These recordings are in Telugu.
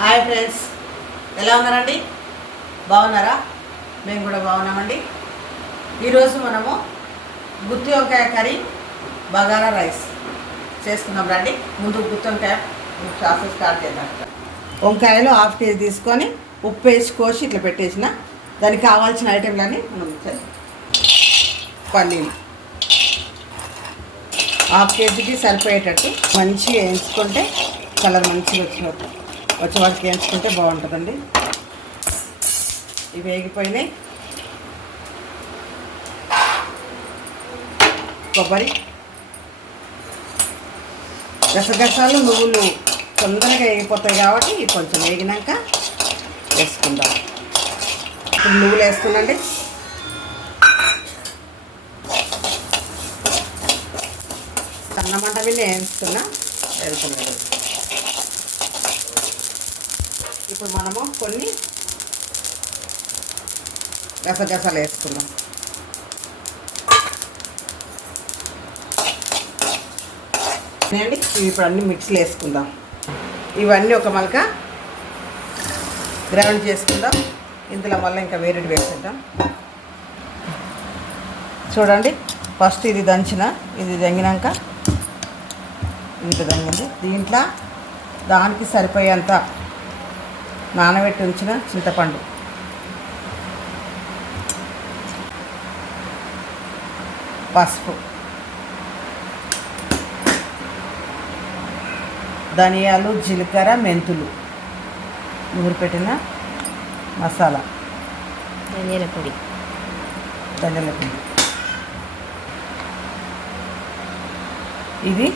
హాయ్ ఫ్రెండ్స్, ఎలా ఉన్నారండి? బాగున్నారా? మేము కూడా బాగున్నామండి. ఈరోజు మనము గుత్తి వంకాయ కర్రీ బగారా రైస్ చేసుకుందాం రండి. ముందు గుత్తి వంకాయ ప్రాసెస్ స్టార్ట్ చేద్దాం. వంకాయలు హాఫ్ కేజీ తీసుకొని ఉప్పు వేసి కోసి ఇట్లా పెట్టేసిన దానికి కావాల్సిన ఐటెంలన్నీ మనం చేద్దాం. పల్లీలు హాఫ్ కేజీకి సరిపోయేటట్టు మంచిగా వేయించుకుంటే కలర్ మంచిగా వచ్చే వరకు వేయించుకుంటే బాగుంటుందండి. ఇవి వేగిపోయినాయి. కొబ్బరి, గసగసాలు, నువ్వులు తొందరగా వేగిపోతాయి కాబట్టి ఇవి కొంచెం వేగినాక వేసుకుందాం. ఇప్పుడు నువ్వులు వేసుకున్నాండి. సన్నమంట మీద వేస్తున్నా వెళ్తున్నాడు. ఇప్పుడు మనము కొన్ని గసగసాలు వేసుకుందాం. అండి ఇప్పుడు అన్నీ మిక్సీలో వేసుకుందాం. ఇవన్నీ ఒక మలక గ్రైండ్ చేసుకుందాం. ఇందులో మళ్ళీ ఇంకా వేరేటి వేసేద్దాం. చూడండి, ఫస్ట్ ఇది దంచిన, ఇది దంగినాక ఇంత దంగింది. దీంట్లో దానికి సరిపోయేంత నానబెట్టి ఉంచిన చింతపండు, పసుపు, ధనియాలు, జీలకర్ర, మెంతులు, నూరు పెట్టిన మసాలా, ధనియాల పొడి, ఇది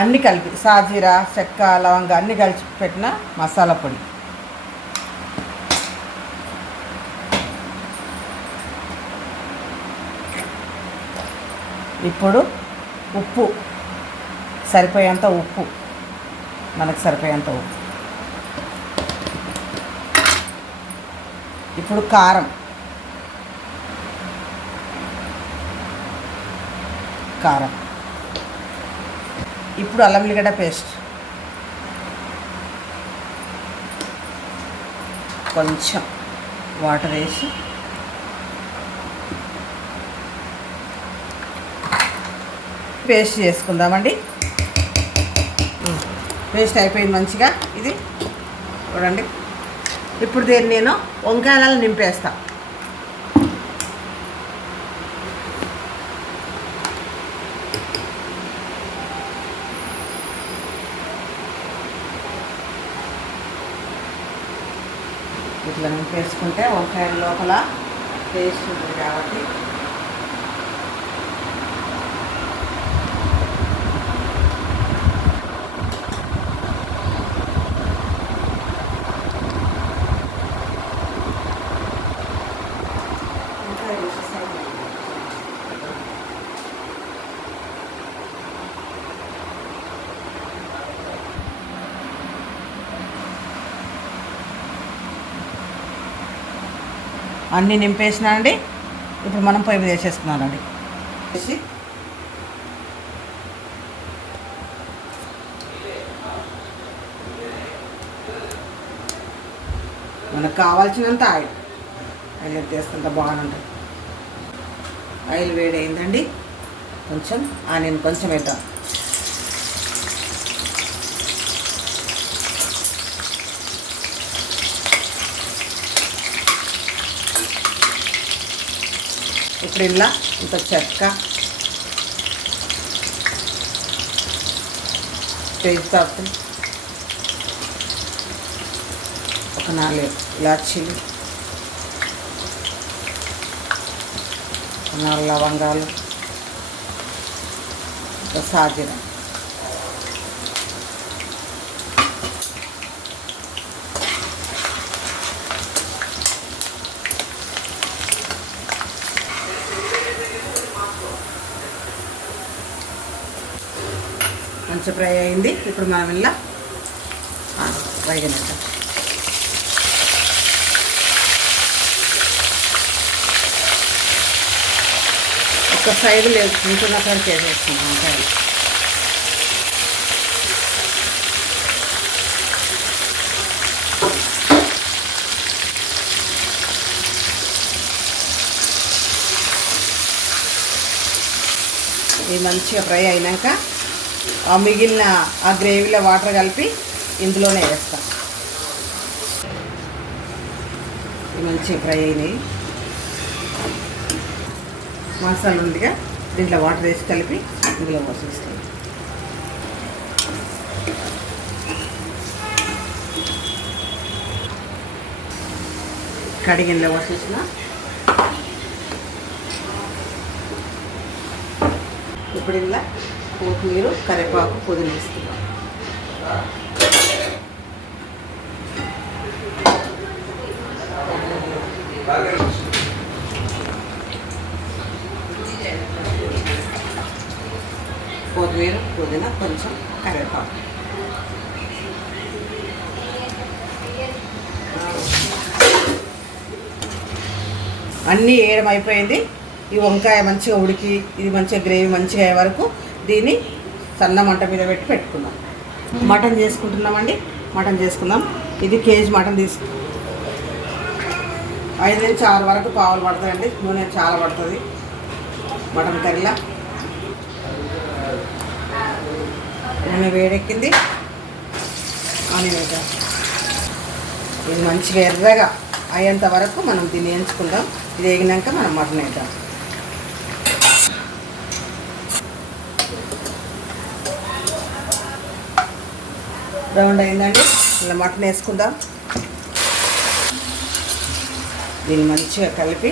అన్నీ కలిపి సాజీరా, చెక్క, లవంగా అన్నీ కలిపి పెట్టిన మసాలా పొడి. ఇప్పుడు ఉప్పు, సరిపోయేంత ఉప్పు, మనకు సరిపోయేంత ఉప్పు. ఇప్పుడు కారం, ఇప్పుడు అల్లం వెల్లిగడ్డ పేస్ట్, కొంచెం వాటర్ వేసి పేస్ట్ చేసుకుందామండి. పేస్ట్ అయిపోయింది మంచిగా. ఇది చూడండి. ఇప్పుడు దీన్ని నేను వంకాయలలో నింపేస్తా. ఇట్లా నింపేసుకుంటే వంకాయల లోపల టేస్ట్ ఉంటుంది కాబట్టి అన్నీ నింపేసినా అండి. ఇప్పుడు మనం పొయ్యి మీద వేసేసుకున్నానండి. వేసి మనకు కావాల్సినంత ఆయిల్ వేసుకుంటే బాగుంటుంది. ఆయిల్ వేడి అయిందండి. కొంచెం ఆనియన్ కొంచెం వేద్దాం. ఇప్పుడు ఇలా ఇంత చెక్క, తేజ్పాకు, ఒక 4 ఇలాచీలు, 4 లవంగాలు, ఒక సాజీరా, మంచి ఫ్రై అయింది. ఇప్పుడు మనం ఇలా ఫ్రై అయినట్టు ఒక సైడ్ లేదు, ఇంకొన్న సైడ్ చేసేస్తున్నాం వంకాయలు. ఇది మంచిగా ఫ్రై అయినాక ఆ మిగిలిన ఆ గ్రేవీలో వాటర్ కలిపి ఇందులోనే వేస్తాం. ఇది మంచిగా ఫ్రై అయినాయి. మసాలా ఉందిగా, దీంట్లో వాటర్ వేసి కలిపి ఇందులో పోసేస్తాం. కడిగిలో పోసేసిన ఇప్పుడు ఇలా కొత్తిమీర, కరివేపాకు, పుదీనా వేస్తున్నాం. కొత్తిమీర, పుదీనా, కొంచెం కరివేపాకు. అన్నీ వేయడం అయిపోయింది. ఈ వంకాయ మంచిగా ఉడికి ఇది మంచిగా గ్రేవీ మంచిగా అయ్యే వరకు దీన్ని సన్న మంట మీద పెట్టుకుందాం. మటన్ చేసుకుంటున్నామండి. మటన్ చేసుకుందాం. ఇది కేజీ మటన్ 5 నుంచి 6 వరకు పావులు పడుతుందండి. నూనె చాలా పడుతుంది మటన్ కర్రీలా. నూనె వేడెక్కింది. ఆనియన్ ఇది మంచిగా ఎర్రగా అయ్యేంత వరకు మనం దీన్ని వేయించుకుందాం. ఇది వేగినాక మనం మటన్ వేద్దాం. రౌండ్ అయిందండి. ఇలా మటన్ వేసుకుందాం. దీన్ని మంచిగా కలిపి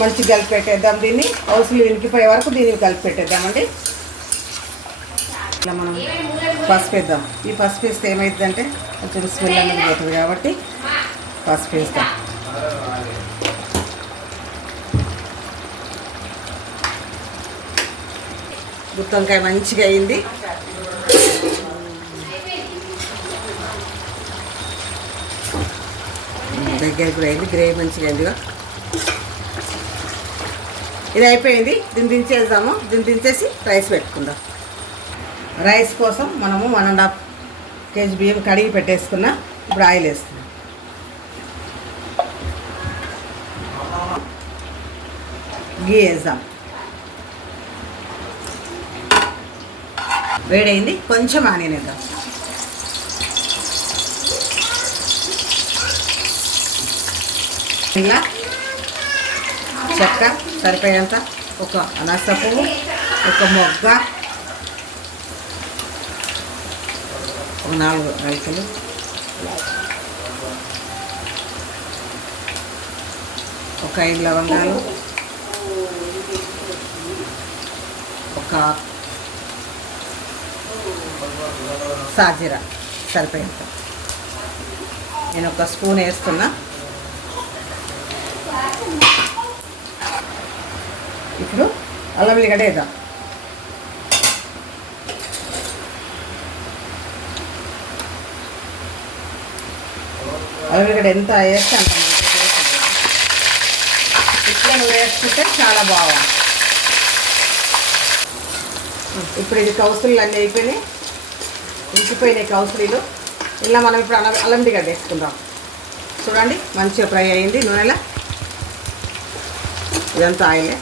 మంచిగా కలిపి పెట్టేద్దాం. దీన్ని అవసరం ఇంకిపోయే వరకు దీన్ని కలిపి పెట్టేద్దామండి. ఇలా మనం పసుపు వేద్దాం. ఈ పసుపు వేస్తే ఏమవుతుందంటే కొంచెం స్మెల్ అనేది పోతుంది కాబట్టి పసుపు వేస్తాం. గుత్తి వంకాయ మంచిగా అయింది. దగ్గర కూడా అయింది. గ్రేవీ మంచిగా అయిందిగా. ఇది అయిపోయింది. దీన్ని దించేద్దాము. దీన్ని దించేసి రైస్ పెట్టుకుందాం. రైస్ కోసం మనము 1.5 కేజీ బియ్యం కడిగి పెట్టేసుకున్నా. ఇప్పుడు ఆయిల్ వేస్తున్నాం. గీ వేద్దాం. వేడైంది. కొంచెం ఆనియన్ వేద్దాం. ఇలా చెక్క సరిపోయేంత, ఒక అనాస పువ్వు, ఒక మొగ్గ, ఒక 4 అలసలు, ఒక 5 లవంగాలు, ఒక సాజీరా సరిపోయేంత. నేను ఒక స్పూన్ వేస్తున్నా. ఇప్పుడు అల్లం వెల్లిగడ్డ వేద్దాం. అల్లం వెల్లిగడ్డ ఎంత వేస్తే అంత మంచిగా. ఇట్లా నువ్వు వేసుకుంటే చాలా బాగుంది. ఇప్పుడు ఇది కౌసులు అన్నీ అయిపోయినాయి. ఇంకిపోయినాయి కౌసులీలు. ఇలా మనం ఇప్పుడు అల్లం వెల్లిగడ్డ వేసుకుందాం. చూడండి మంచిగా ఫ్రై అయింది నూనెలా. ఇదంతా ఆయిలే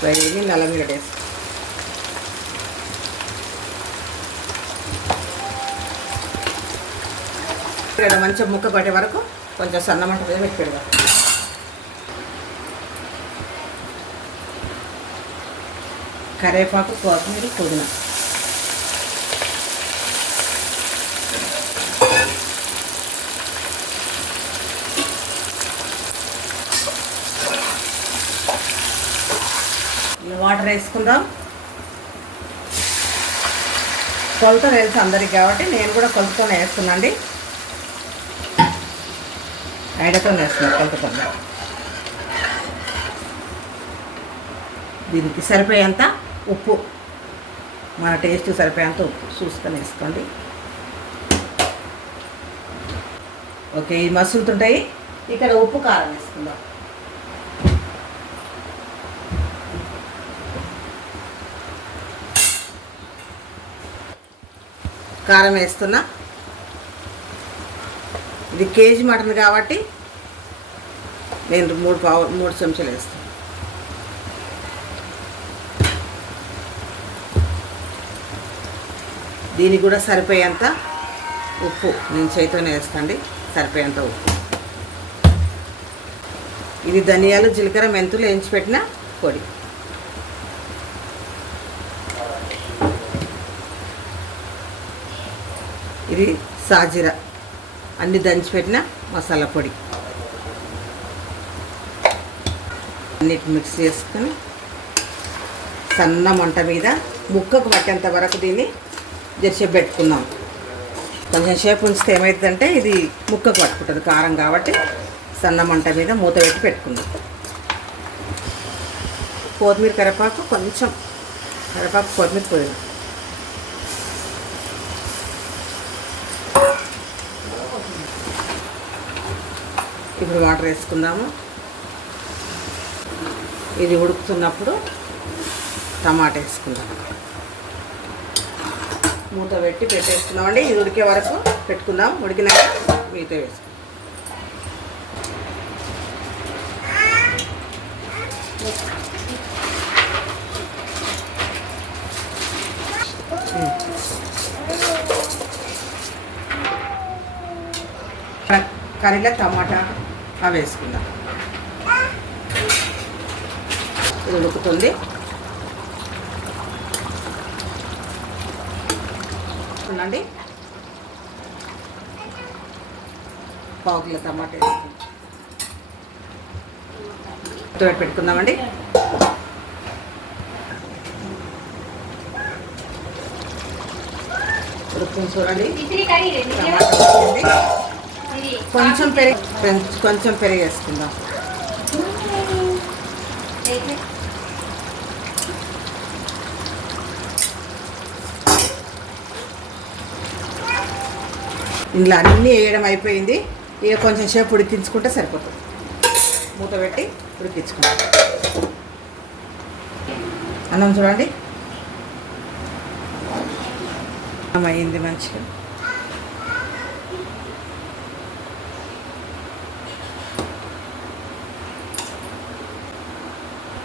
ఫ్రై అయింది. అల్లం వెల్లిగడ్డ వేసి ఇక్కడ మంచిగా ముక్క పట్టే వరకు కొంచెం సన్నమంట మీద పెట్టి పెడదాం. కరివేపాకు, కొత్తిమీర, పుదీనా. వాటర్ వేసుకుందాం. కొలత తెలుసు అందరికి కాబట్టి నేను కూడా కొలతతోనే వేస్తున్నాండి. ఐడతో వేస్తున్నాను కొలతతో. దీనికి సరిపోయేంత ఉప్పు, మన టేస్ట్ సరిపోయేంత ఉప్పు చూసుకొని వేసుకోండి. ఓకే, ఈ మసులుతుంటాయి. ఇక్కడ ఉప్పు, కారం వేసుకుందాం. కారం వేస్తున్నా. ఇది కేజీ మటన్ కాబట్టి నేను 3 చెంచాలు వేస్తాను. దీనికి కూడా సరిపోయేంత ఉప్పు నేను చేతితోనే వేస్తాండి, సరిపోయేంత ఉప్పు. ఇది ధనియాలు, జీలకర్ర, మెంతులు వేయించి పెట్టిన పొడి. ఇది సాజీరా అన్ని దంచి పెట్టిన మసాలా పొడి. అన్నిటి మిక్స్ చేసుకొని సన్న మంట మీద ముక్కకు పట్టేంత వరకు దీన్ని జరసేపు పెట్టుకుందాం. కొంచెం సేపు ఉంచితే ఏమవుతుందంటే ఇది ముక్కకు పట్టుకుంటుంది కారం కాబట్టి సన్న మంట మీద మూత పెట్టి పెట్టుకుందాం. కొత్తిమీర, కరివేపాకు, కొంచెం కరివేపాకు, కొత్తిమీర, పుదీనా. ఇప్పుడు వాటర్ వేసుకుందాము. ఇది ఉడుకుతున్నప్పుడు టమాటా వేసుకుందాం. మూత పెట్టి పెట్టేసుకుందామండి. ఇది ఉడికే వరకు పెట్టుకుందాం. ఉడికినాక మిగతా వేసుకుందాం. కర్రీలో టమాటా అవి వేసుకుందాం. ఇది ఉడుకుతుంది. చూడండి, పావు కిలో టమాటా వేసుకుందాం. పెట్టుకుందామండి. ఉడుకుతుంది చూడండి. కొంచెం పెరుగు వేసుకుందాం. ఇందులో అన్నీ వేయడం అయిపోయింది. ఇక కొంచెం సేపు ఉడికించుకుంటే సరిపోతుంది. మూత పెట్టి ఉడికించుకుంటాం. అన్నం చూడండి అయింది మంచిగా.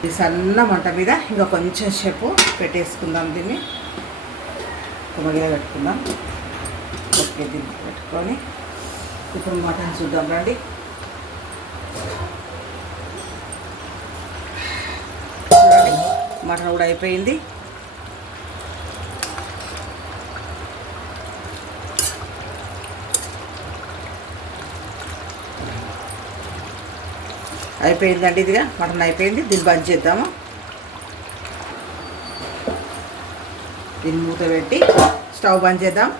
ఈ సన్న మంట మీద ఇంకా కొంచెం సేపు పెట్టేసుకుందాం. దీన్ని కుమ్మగిలా పెట్టుకుందాం. ఓకే, దీన్ని పెట్టుకొని ఇప్పుడు మటన్ చూద్దాం రండి. చూడండి, మటన్ కూడా అయిపోయింది. అయిపోయిందండి. ఇదిగా మటన్ అయిపోయింది. దీన్ని బంద్ చేద్దాము. దీన్ని మూత పెట్టి స్టవ్ బంద్ చేద్దాం.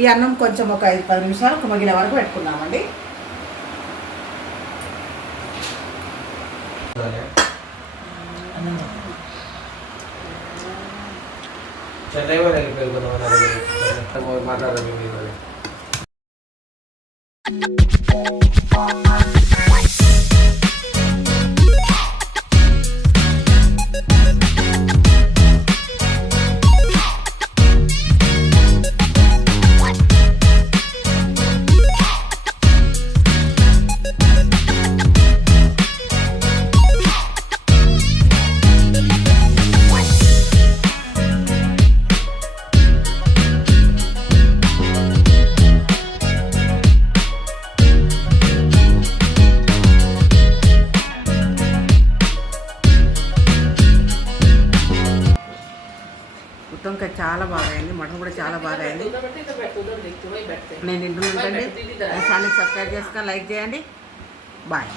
ఈ అన్నం కొంచెం ఒక 5-10 నిమిషాలు కుమ్మగిల వరకు పెట్టుకున్నామండి. గుత్తొంకాయ చాలా బాగా అయింది. మటన్ కూడా చాలా బాగా అయింది. నేను ఇంట్లో ఉంటండి. ఛానల్ సబ్స్క్రైబ్ చేసుకొని లైక్ చేయండి. బాయ్.